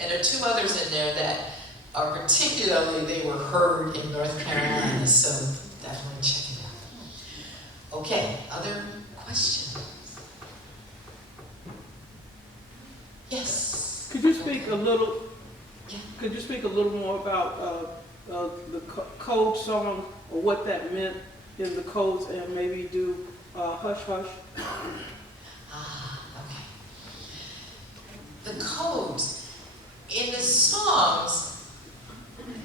And there are two others in there that are particularly, they were heard in North Carolina, so definitely check it out. Okay, other questions? Yes? Could you speak a little, Yeah. could you speak a little more about the code song, or what that meant in the codes, and maybe do Hush Hush? Ah, okay. The codes. In the songs,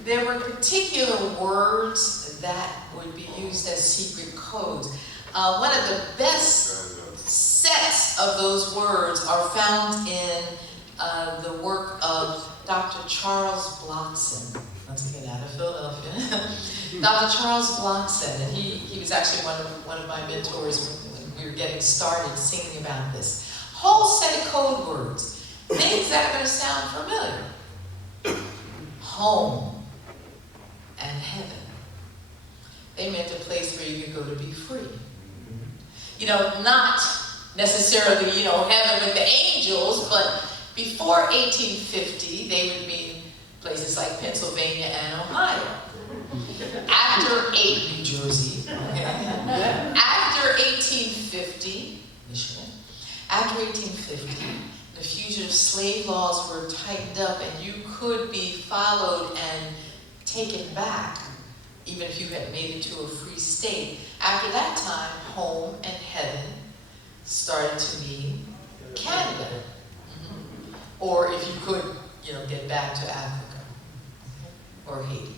there were particular words that would be used as secret codes. One of the best sets of those words are found in the work of Dr. Charles Blockson. Once again, out of Philadelphia. Dr. Charles Blockson, and he was actually one of my mentors when we were getting started singing about this. Whole set of code words. Things that are going to sound familiar. Home and heaven. They meant a place where you could go to be free. You know, not necessarily, heaven with the angels, but before 1850, they would mean places like Pennsylvania and Ohio. After New Jersey, okay. After 1850, Michigan, after 1850, the fugitive slave laws were tightened up, and you could be followed and taken back, even if you had made it to a free state. After that time, home and heaven started to mean Canada. Mm-hmm. Or if you could, get back to Africa, okay, or Haiti.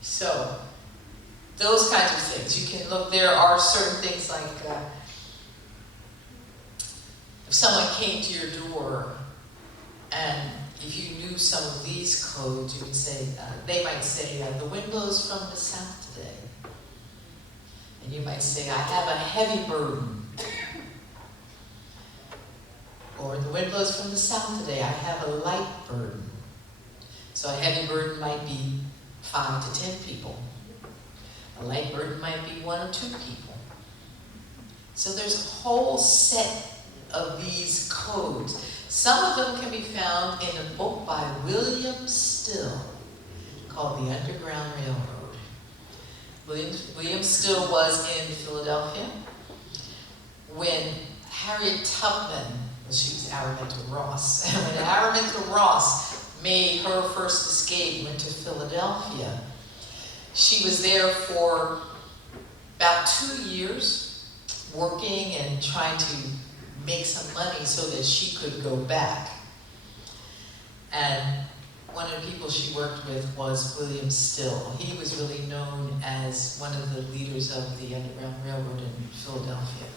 So, those kinds of things. You can look, there are certain things like, if someone came to your door, and if you knew some of these codes, you would say, they might say, the wind blows from the south today. And you might say, I have a heavy burden. Or the wind blows from the south today, I have a light burden. So a heavy burden might be 5 to 10 people. A light burden might be 1 or 2 people. So there's a whole set of these codes. Some of them can be found in a book by William Still called The Underground Railroad. William Still was in Philadelphia when Harriet Tubman, she was Araminta Ross, and when Araminta Ross made her first escape, went to Philadelphia, she was there for about 2 years working and trying to make some money so that she could go back. And one of the people she worked with was William Still. He was really known as one of the leaders of the Underground Railroad in Philadelphia.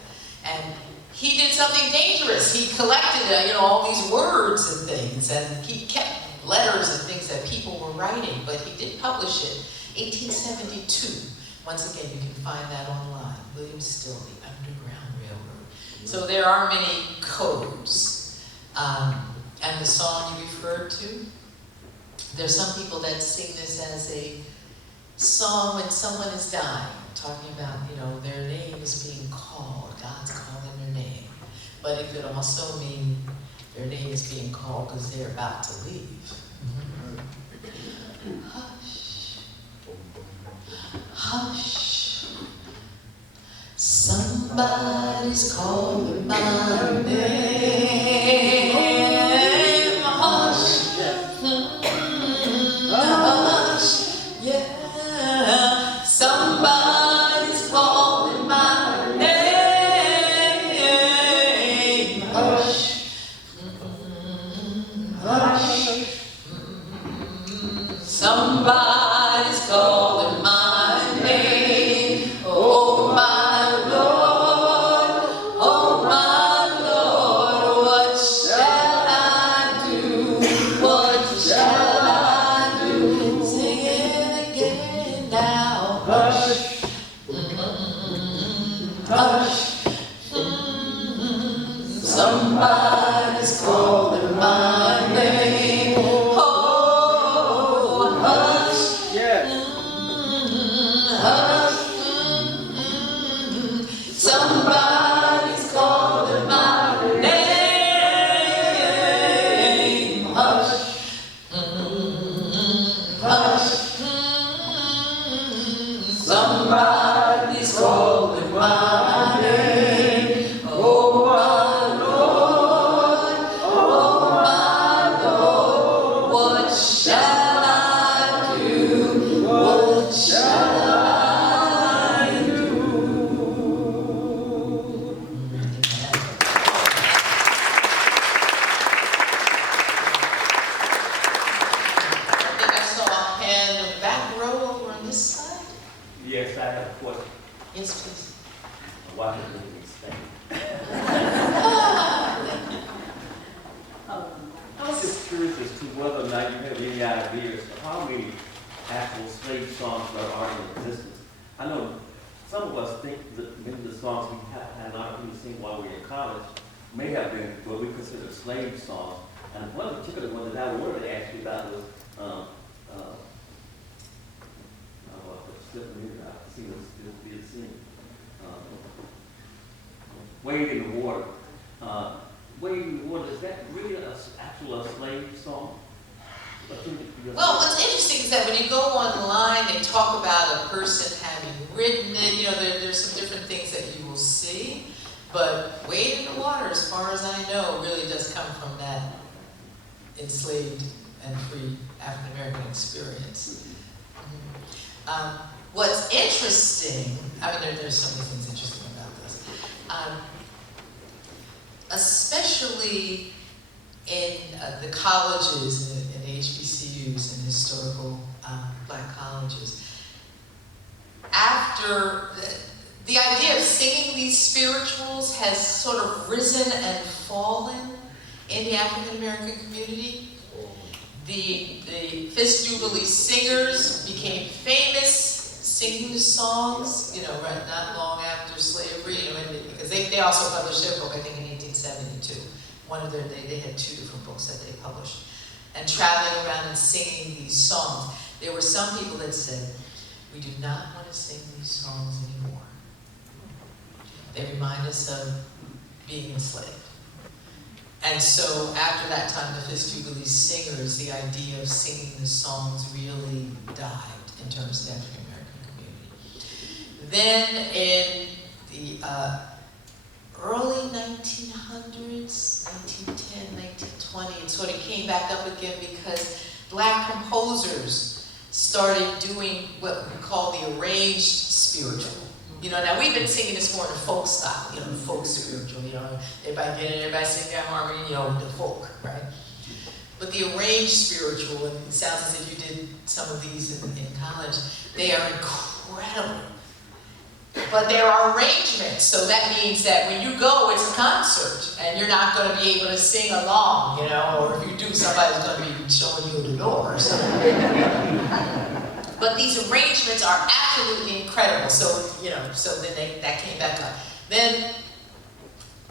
And he did something dangerous. He collected, all these words and things, and he kept letters and things that people were writing, but he did publish it. 1872. Once again, you can find that online. William Still, The Underground Railroad. So there are many codes. And the song you referred to, there's some people that sing this as a song when someone is dying, talking about, their name is being called, God's calling their name. But it could also mean their name is being called because they're about to leave. Hush, hush, somebody's calling my name. Hush, hush, yeah, somebody's calling my name. Hush, hush, somebody's calling my name. Oh my Lord, oh my Lord, what shall I do? What shall I do? Sing it again now. Hush, hush, somebody's calling my name. Oh, hush, a question. Yes, please. My wife is living in Spain. I was just curious as to whether or not you have any ideas of how many actual slave songs there are in existence. I know some of us think that maybe the songs we have had an opportunity to sing while we were in college may have been what we consider slave songs. And one particular one that I wanted to ask you about was, Wade in the Water. Wade in the Water, is that really an actual slave song? Well, what's interesting is that when you go online and talk about a person having written it, you know, there's some different things that you will see. But Wade in the Water, as far as I know, really does come from that enslaved and free African American experience. What's interesting, I mean, there's so many things interesting about this, especially in the colleges and HBCUs and historical black colleges. After the idea of singing these spirituals has sort of risen and fallen in the African American community. The Fisk Jubilee singers became famous singing the songs, you know, right, not long after slavery, you know, because they also published their book, I think, in 1872. They had two different books that they published. And traveling around and singing these songs. There were some people that said, we do not want to sing these songs anymore. They remind us of being enslaved. And so after that time, the Fisk Jubilee singers, the idea of singing the songs really died in terms of the African American community. Then in the early 1900s, 1910, 1920, it sort of came back up again because black composers started doing what we call the arranged spiritual. You know, now we've been singing this more in folk style, you know, folk spiritual, you know, everybody get in, everybody sing their harmony, you know, the folk, right? But the arranged spiritual, and it sounds as if you did some of these in college, they are incredible. But there are arrangements, so that means that when you go, it's a concert, and you're not going to be able to sing along, you know, or if you do, somebody's going to be showing you the door or something. But these arrangements are absolutely incredible. So, you know, so then that came back up. Then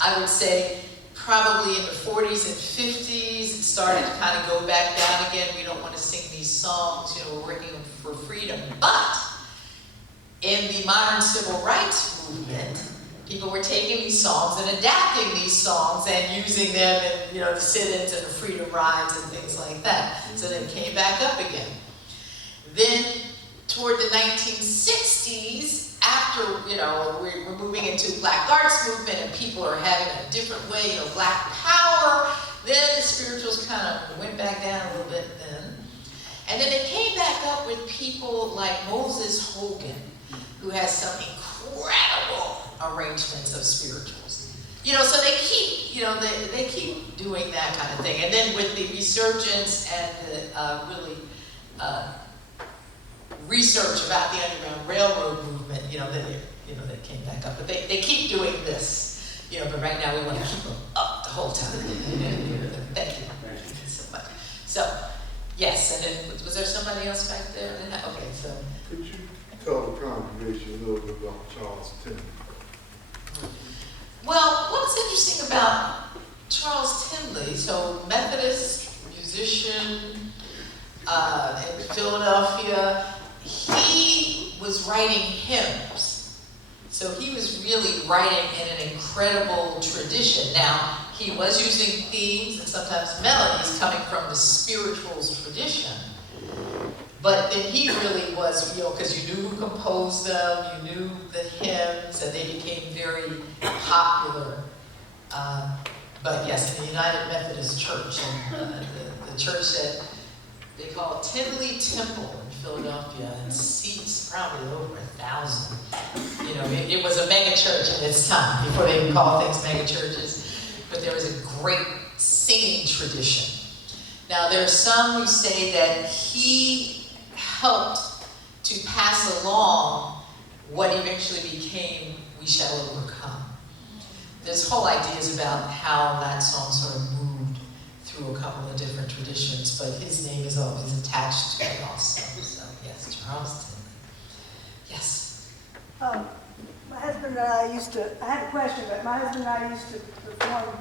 I would say probably in the 40s and 50s, it started to kind of go back down again. We don't want to sing these songs, you know, we're working for freedom. But in the modern civil rights movement, people were taking these songs and adapting these songs and using them in, you know, the sit-ins and the freedom rides and things like that. So then it came back up again. Then, toward the 1960s, after, you know, we're moving into Black Arts movement and people are having a different way, you know, Black power, then the spirituals kind of went back down a little bit then. And then they came back up with people like Moses Hogan, who has some incredible arrangements of spirituals. You know, so they keep, you know, they keep doing that kind of thing. And then with the resurgence and the really research about the Underground Railroad movement, you know, that came back up. But they keep doing this, you know, but right now we want to keep them up the whole time. Thank you. Thank you so much. So, yes, and then was there somebody else back there? Okay, so. Could you tell the congregation a little bit about Charles Tindley? Well, what's interesting about Charles Tindley, so Methodist musician in Philadelphia, he was writing hymns. So he was really writing in an incredible tradition. Now, he was using themes and sometimes melodies coming from the spirituals tradition. But then he really was, you know, because you knew who composed them, you knew the hymns, and they became very popular. But yes, in the United Methodist Church, and the church that they call Tindley Temple in Philadelphia, and seats probably over 1,000. You know, it was a mega church in its time, before they would call things mega churches. But there was a great singing tradition. Now, there are some who say that he helped to pass along what eventually became We Shall Overcome. This whole idea is about how that song sort of moved through a couple of different traditions, but his name is always attached to it also. So yes, Charles Tinley. Yes. My husband and I used to, I have a question, but my husband and I used to perform